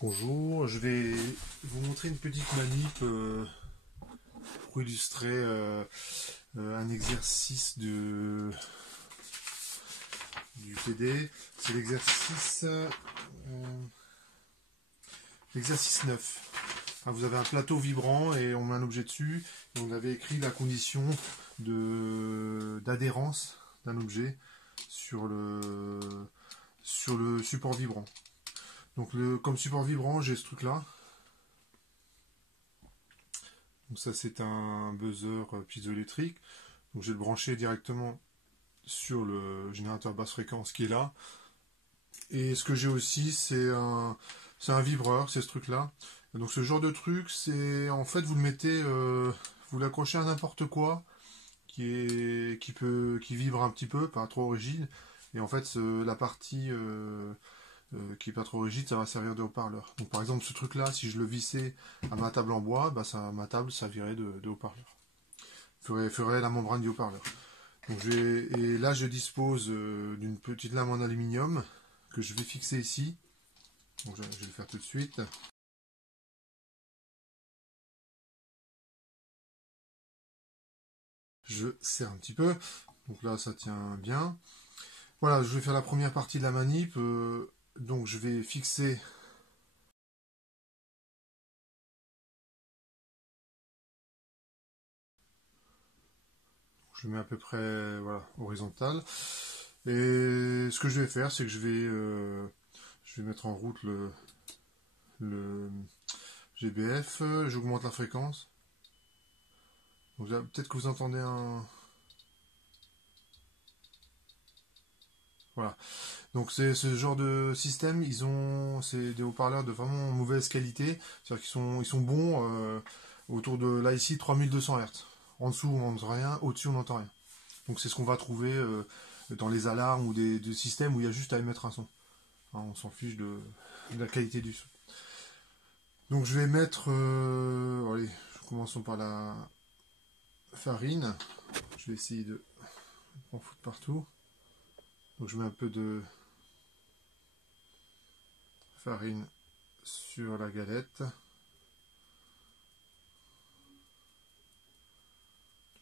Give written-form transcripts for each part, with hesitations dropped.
Bonjour, je vais vous montrer une petite manip pour illustrer un exercice du TD. C'est l'exercice 9. Vous avez un plateau vibrant et on met un objet dessus. Et on avait écrit la condition d'adhérence d'un objet sur le support vibrant. Donc comme support vibrant, j'ai ce truc là. Donc ça c'est un buzzer piézoélectrique. Donc je vais le brancher directement sur le générateur basse fréquence qui est là. Et ce que j'ai aussi c'est un vibreur, c'est ce truc là. Et donc ce genre de truc, c'est en fait vous le mettez, vous l'accrochez à n'importe quoi qui vibre un petit peu, pas trop rigide. Et en fait la partie qui est pas trop rigide, ça va servir de haut-parleur. Donc par exemple ce truc là, si je le vissais à ma table en bois, bah ma table servirait de haut-parleur. Ferait la membrane du haut-parleur. Et là je dispose d'une petite lame en aluminium que je vais fixer ici. Donc je vais le faire tout de suite. Je serre un petit peu. Donc là ça tient bien. Voilà, je vais faire la première partie de la manip. Donc je vais fixer. Je mets à peu près voilà, horizontal. Et ce que je vais faire, c'est que je vais mettre en route le GBF. J'augmente la fréquence. Peut-être que vous entendez un... Voilà. Donc c'est ce genre de système, c'est des haut-parleurs de vraiment mauvaise qualité, c'est-à-dire ils sont bons autour de là ici 3200 Hz. En dessous on n'entend rien, au-dessus on n'entend rien. Donc c'est ce qu'on va trouver dans les alarmes ou des systèmes où il y a juste à émettre un son. Hein, on s'en fiche de la qualité du son. Donc je vais mettre, allez, commençons par la farine. Je vais essayer de en foutre partout. Donc je mets un peu de farine sur la galette.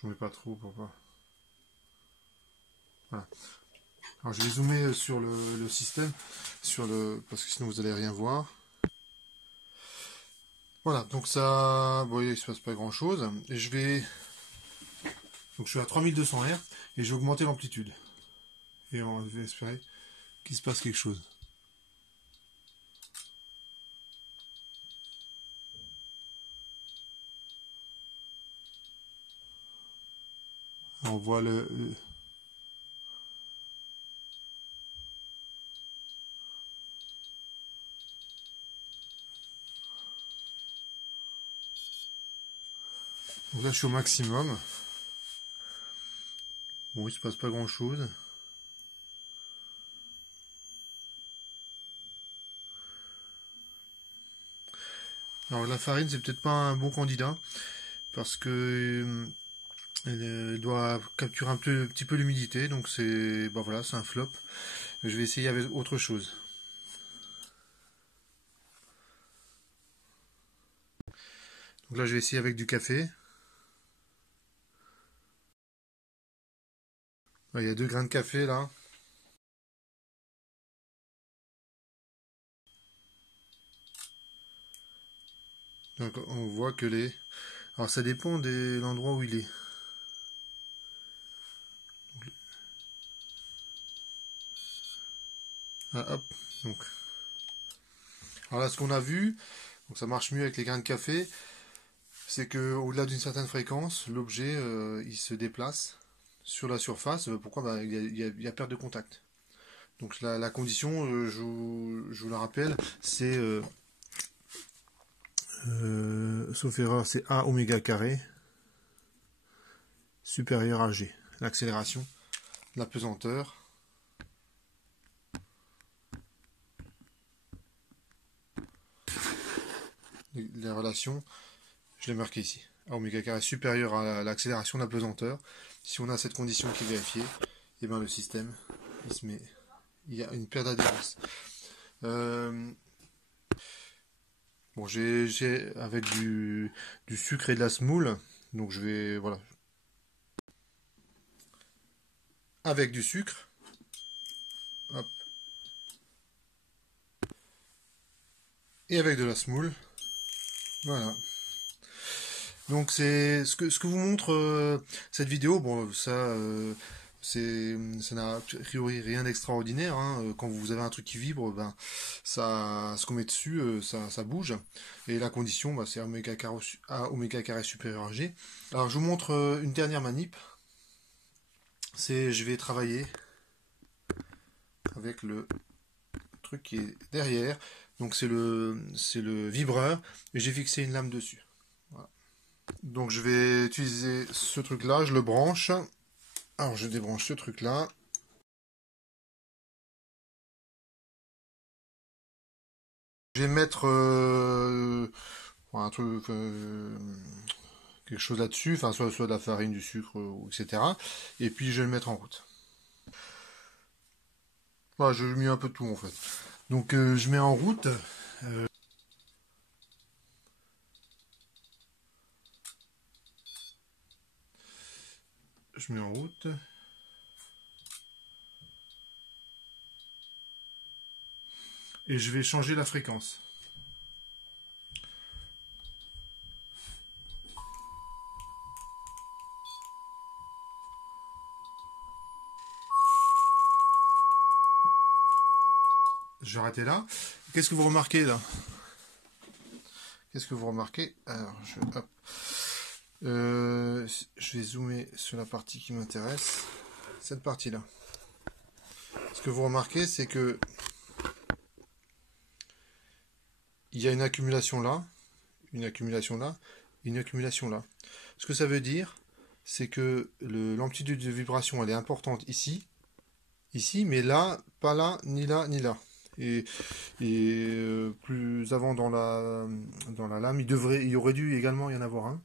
Je ne mets pas trop pour pas. Voilà. Alors je vais zoomer sur le système, parce que sinon vous n'allez rien voir. Voilà, donc ça, vous voyez, il ne se passe pas grand chose. Et donc je suis à 3200 Hz et je vais augmenter l'amplitude. Et on va espérer qu'il se passe quelque chose. On voit donc là je suis au maximum. Bon, il se passe pas grand chose. Alors la farine c'est peut-être pas un bon candidat parce que elle doit capturer un petit peu l'humidité, donc bah voilà, c'est un flop. Je vais essayer avec autre chose. Donc là je vais essayer avec du café. Il y a 2 grains de café là. Donc on voit que les... Alors ça dépend de l'endroit où il est. Ah, hop, donc. Alors là ce qu'on a vu, donc ça marche mieux avec les grains de café, c'est que au-delà d'une certaine fréquence, l'objet il se déplace sur la surface. Pourquoi il y a perte de contact. Donc la condition, je vous la rappelle, c'est sauf erreur, c'est A oméga carré supérieur à G. L'accélération, la pesanteur. Les relations, je l'ai marqué ici. A oméga carré supérieur à l'accélération de la pesanteur. Si on a cette condition qui est vérifiée, et bien le système, il y a une perte d'adhérence. Bon, j'ai avec du sucre et de la semoule. Donc je vais, voilà, avec du sucre. Hop. Et avec de la semoule. Voilà. Donc c'est ce que vous montre cette vidéo. Bon, ça n'a a priori rien d'extraordinaire, hein. Quand vous avez un truc qui vibre, ben ça, ce qu'on met dessus, ça bouge. Et la condition, ben, c'est oméga carré supérieur à G. Alors je vous montre une dernière manip. Je vais travailler avec le truc qui est derrière. Donc c'est le vibreur et j'ai fixé une lame dessus. Voilà. Donc je vais utiliser ce truc là, je le branche. Alors je débranche ce truc là. Je vais mettre un truc, quelque chose là-dessus, enfin soit de la farine, du sucre, etc. Et puis je vais le mettre en route. Voilà, je mets un peu de tout en fait. Donc je mets en route. Je mets en route. Et je vais changer la fréquence. Je vais arrêter là. Qu'est-ce que vous remarquez là? Qu'est-ce que vous remarquez? Alors, hop. Je vais zoomer sur la partie qui m'intéresse. Cette partie-là. Ce que vous remarquez, c'est que il y a une accumulation là, une accumulation là, une accumulation là. Ce que ça veut dire, c'est que l'amplitude de vibration, elle est importante ici, mais là, pas là, ni là, ni là. Et, plus avant dans la lame, il y aurait dû également y en avoir un.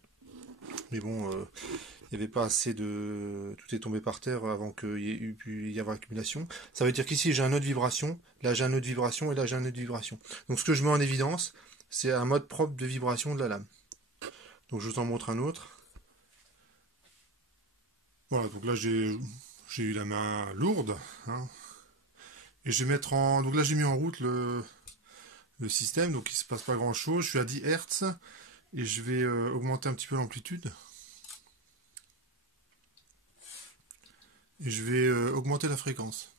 Mais bon, il n'y avait pas assez de... Tout est tombé par terre avant qu'il y ait pu y avoir accumulation. Ça veut dire qu'ici j'ai un nœud de vibration, là j'ai un nœud de vibration et là j'ai un nœud de vibration. Donc ce que je mets en évidence, c'est un mode propre de vibration de la lame. Donc je vous en montre un autre. Voilà, donc là j'ai eu la main lourde, hein. Et je vais mettre en... Donc là j'ai mis en route le système, donc il ne se passe pas grand chose. Je suis à 10 Hz et je vais augmenter un petit peu l'amplitude. Et je vais augmenter la fréquence.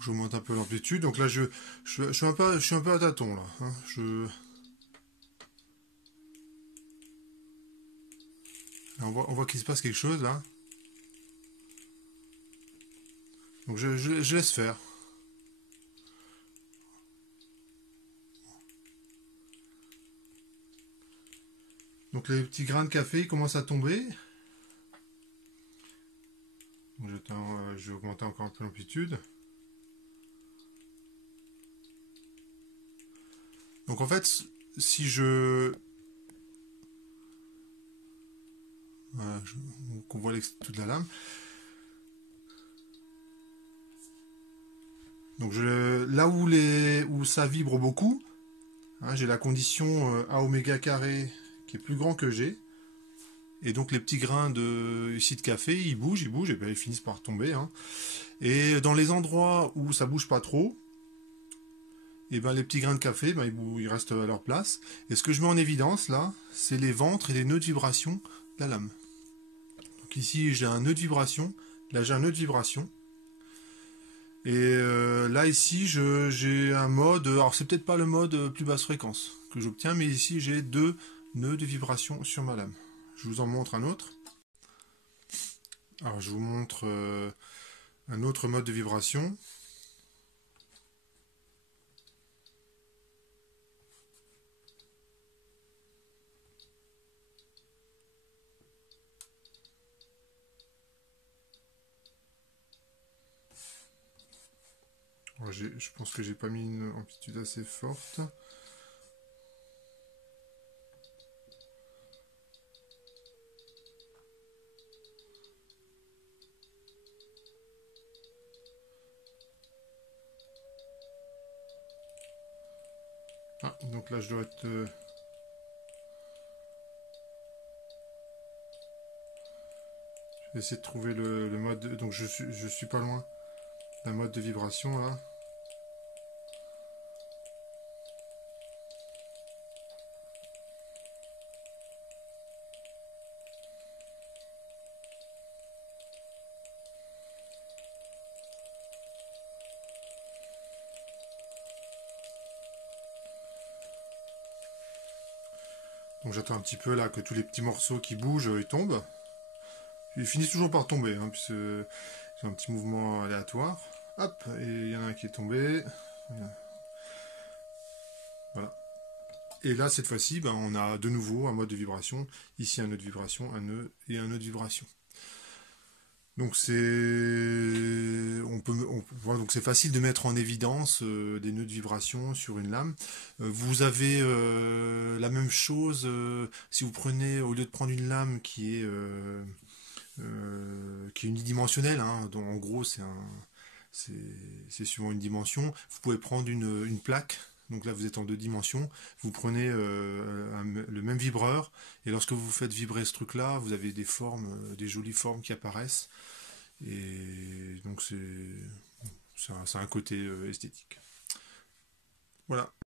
J'augmente un peu l'amplitude. Donc là, je suis un peu à tâtons là, hein. On voit qu'il se passe quelque chose là. Donc je laisse faire. Donc les petits grains de café commencent à tomber. Donc, je vais augmenter encore un peu l'amplitude. Donc en fait, si je... Voilà, donc on voit toute la lame. Donc là où ça vibre beaucoup, hein, j'ai la condition A oméga carré qui est plus grand que G. Et donc les petits grains ici de café, ils bougent, et bien ils finissent par tomber, hein. Et dans les endroits où ça bouge pas trop, et ben les petits grains de café, ben, ils restent à leur place. Et ce que je mets en évidence là, c'est les ventres et les nœuds de vibration de la lame. Donc ici j'ai un nœud de vibration, là j'ai un nœud de vibration. Et là ici j'ai un mode, alors c'est peut-être pas le mode plus basse fréquence que j'obtiens, mais ici j'ai 2 nœuds de vibration sur ma lame. Je vous en montre un autre. Alors je vous montre un autre mode de vibration. Je pense que j'ai pas mis une amplitude assez forte. Donc là je dois être... je vais essayer de trouver le mode... Donc je suis pas loin d'un mode de vibration là. Donc j'attends un petit peu là que tous les petits morceaux qui bougent, ils tombent. Ils finissent toujours par tomber, hein, puisque j'ai un petit mouvement aléatoire. Hop, et il y en a un qui est tombé. Voilà. Et là, cette fois-ci, ben, on a de nouveau un mode de vibration. Ici, un nœud de vibration, un nœud et un nœud de vibration. Donc voilà, donc c'est facile de mettre en évidence des nœuds de vibration sur une lame. Vous avez la même chose si vous prenez, au lieu de prendre une lame qui est unidimensionnelle, hein, dont en gros c'est suivant une dimension. Vous pouvez prendre une plaque. Donc là, vous êtes en 2 dimensions. Vous prenez le même vibreur, et lorsque vous faites vibrer ce truc-là, vous avez des formes, des jolies formes qui apparaissent. Et donc c'est un côté esthétique. Voilà.